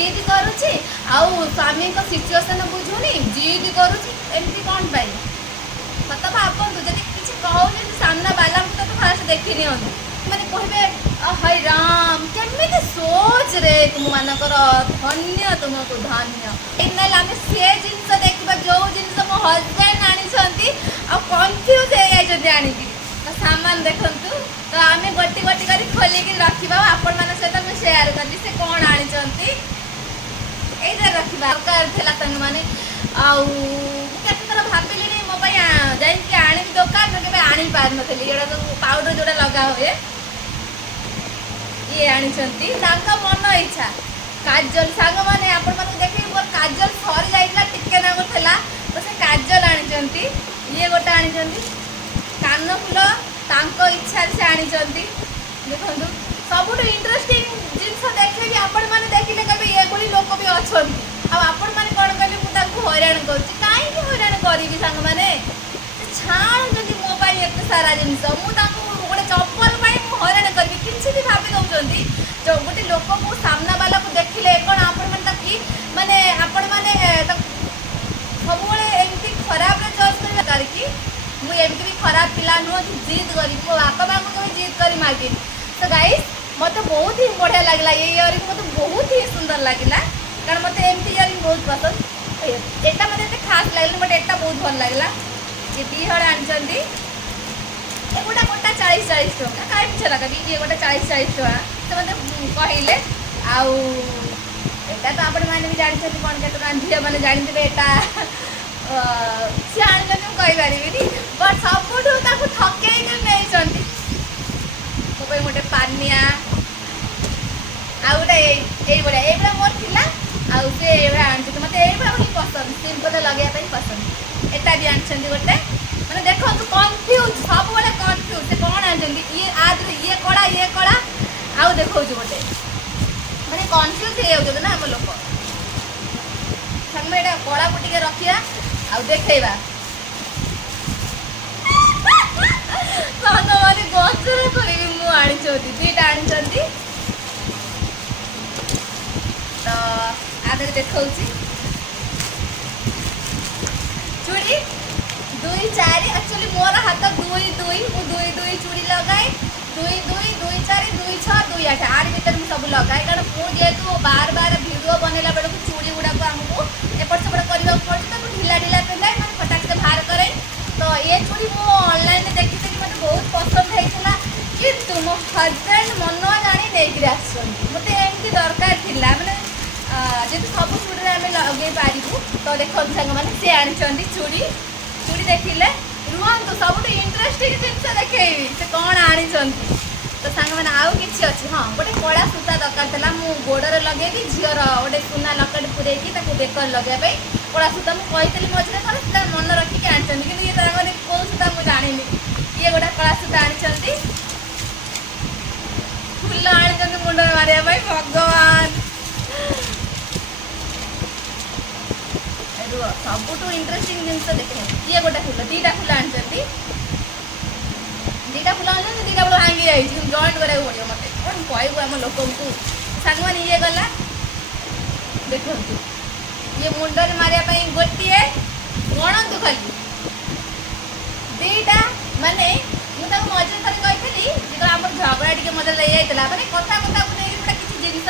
जिद करुच्ची आउ स्वामी को सिचुएशन बुझुनी जिद करुच्ची एमती कौन पाई सत भावतु जब किसी कहूँ सामना बाला तो फास्ट देखी नि मैंने कहे हई राम केमी सोच रे तुम मानकर धन्य तुमको धन्य आम से जिन देखा जो जिन मो हजबैंड आनी कन्फ्यूज हो जाती सामान देखु तो आम गोटी गोटी कर खोलिक रखा आपण मान सहित मुझे सेयार करी से कौन आनी ये रखा दरकार था मैंने आतर भाविली मो जाइए आनी दुकान के आनी पार नी ये पाउडर जोड़ा लगा हुए ये आनी मन इच्छा काजल सांग मैंने आपण मन देखे मोर काजल सरी जाइला टिके नाम था तो से काजल आनी ये गोटे आनी कान फुल इच्छा से आनी देखो सब इंटरेस्टिंग जिनस देखे आपण मैंने देखिले कभी ये लोक भी अच्छा आपण मैंने कौन कहले मुझे हैरान कहीं हैरान करी सांग मैंने छाणुंट मो एत सारा जिनस मुझे गोटे चप्पल हैरान करी किसी भी भावी दौरान जो गोटे लोक को सामना वाला को देखिले कौन आपण मैंने आपण मैंने सब एमती खराब जज करके मुझे भी खराब पिला नुह जिद करी मो बापा माँ को कभी जिद कर मागिन तो गाइस मत बहुत ही बढ़िया लगला ये इयरिंग मत बहुत ही सुंदर लगला कारण मत एमती इयरिंग बहुत पसंद एटा मत खास लगल बट एटा बहुत भल लगला ये दी हड़ आनी ये गोटा गोटा 40-40 टका कहीं मिछ लगा ये गोटा 40-40 टका से मत कहले आटा तो आपण मैंने भी जानते कौन के झील मैंने जानते यहाँ सी आनी कहीपरि बट सब थके नहीं गोटे पानिया आ गोटे ये मोर थिला आउ से आनी मत ये पसंद सिंपल लगे पसंद एटा भी आनी गोटे मैंने देखो कन्फ्यूज सब बड़े कन्फ्यूज से कौन आनी ये आदि ये कड़ा आउ देखो गोटे मैंने कन्फ्यूज हो ना आम लोग संगे ये कड़ा को टे रखा आउ देखा मैंने गचर करी मुझे दीटा आनी तो आगे देखा चूड़ी 2-4 एक्चुअली मोर हाथ 2-2 चूड़ी लगाए 2-2-2-4 2-6 2-8 आठ भर मुझे सब लगाए कारण मुझे बार बार भिडियो बनला बेलू चूड़ी गुड़ाक आमको एपट सेपट करने पड़े तो ढिला ढिला पिंधाए मैं फटाक से बाहर करे तो ये चूड़ी मुझे ऑनलाइन देखी मत बहुत पसंद होता कि मो हजबैंड मन जानी नहीं मत एमती दरकार था मैंने जी सब चूड़ी आम लगे पारू तो देखो सांग मैंने सी आनी चूड़ी चूड़ी देखिले रुहतु सब इंटरेस्टिंग जिन देखे से कौन आनी तो सांग मैंने आउ कि अच्छे हाँ गोटे कड़ा सूता दरकार था मु गोड़े लगे झीर गोटे सुना लकेट पूरे बेकर लगे कड़ा सूता मुझे मझे थोड़ा मन रखिक आनी कि ये कौ सूता मुझे जानी ये गोटे कड़ा सूता आनी फुल आनी मुंड मारे भगवान सब इंटरेस्टिंग जिन देखे ये गोटे फुल दीटा फुल आनी दीटा फुल आनी दीटा फुल भांगी जाए जॉइंट कराया पड़ो मत कौन कहू आम लोक सांग मैंने ये गला देखो ये मुंडन मारे गोटे गणतु खाली दीटा माने मुझे मझे थर कही जो आम झगड़ा टी मजा लग जाता मैंने कथा कथा को नहीं गोटे किसी जिनस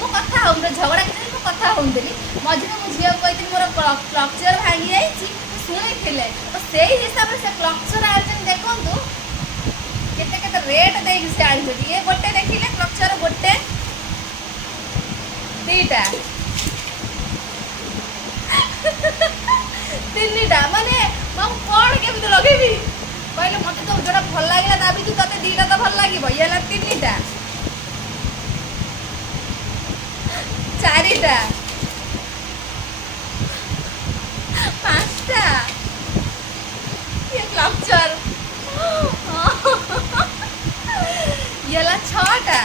मु कथा हूँ झगड़ा किसी कथा हूँ मझे मुझे झील कही मोर क्लचर भांगी जाइए शुणी तो से हिसाब से क्लचर आनी देखु केते रेट देकी से आनी ये गोटे देखिले क्लचर गोटे दीटा 3टा माने कौन केमी लगे कहले मत तो जो भल लगे दाबी तू ते दीटा तो भल लगे ये 3टा 4टा 5टा ये क्लचर ये 6टा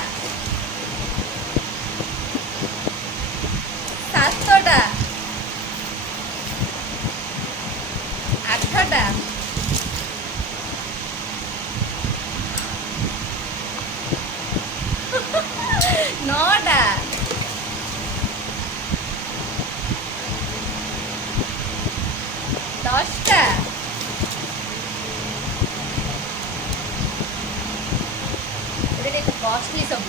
7टा 8टा 9टा 10ଟା कॉस्टली सब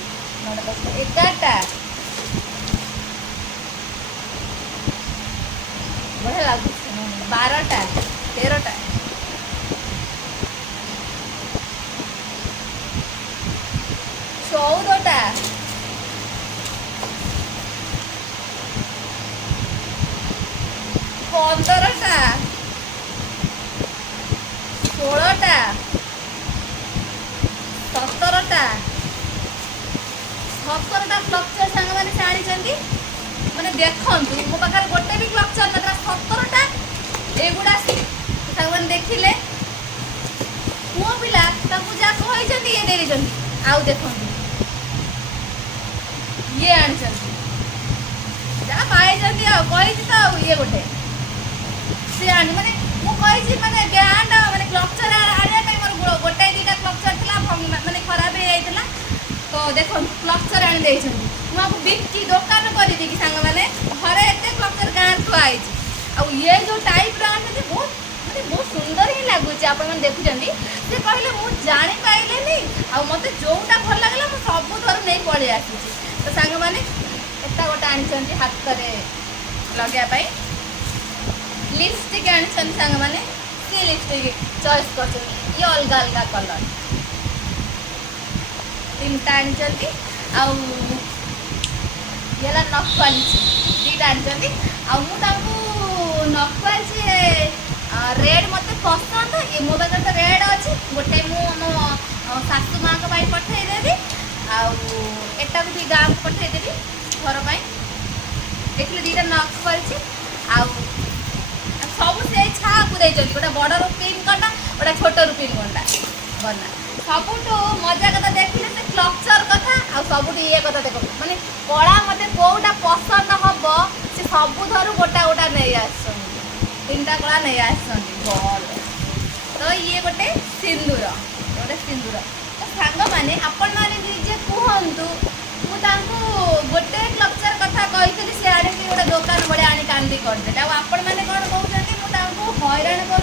11टा बढ़िया लगुच 12टा 13टा 14टा 15टा 16टा 17टा 17टा क्लचर सांग मैंने से आनी मैंने देखु मो पाखे गोटे भी क्लचर ना 17टा एगुड़ा सांग मैंने देखिले पुओ पिला जहाँ कहते ये दे आउ देख ये आनी जहाँ पाई कही तो ये गोटे सी आनी मैंने मुझे मैंने ब्रांड मैंने क्लचर आने मोर गोटे दीटा क्लचर था मैंने खराब हो जाता तो देखो क्लचर आनी मुझे बिक्री दुकान कर सांग मैंने घरे एत क्लचर गाँव थुआई ये जो टाइप आने बहुत मैंने बहुत सुंदर ही लगुच आप देखुं से कहले मुझे जापारे मत जोटा भल लगे मुझे सब थर नहीं पड़े आसी तो सांग मैंने एटा गोटे आनी हाथ में लगे लिपस्टिक आनी सांग मैंने सी लिपस्टिक चॉइस कर ये अलग अलग कलर 3टा आनी आला नख पॉलिश 2टा आनी नख रेड मत पसंद ये मो पाखे तो रेड अच्छे गोटे मो शाशु माँ पठेदेवी आटा भी गाँव को पठेदेवी घर पर देखिए 2टा नख पॉलिश सब से छापू देते गोटे बड़ पिन कंडा गोटे छोट पिन कंडा बना सबुठ मजा कथा देखिले से क्लचर कथा आ सबुठ ये कथा देख माने कला मते कोटा पसंद हम से सबु धरु गोटा गोटा नहीं आस 3टा कला नहीं आसन भल तो ये गोटे सिंदूर तो सांग मैंने आपण मैंने निजे कहतु गोटे क्लचर कथा कही सी आने गोटे दुकान बड़े आनी कांदी करदे आपण मैंने कौन कहते मुझे हैरान कर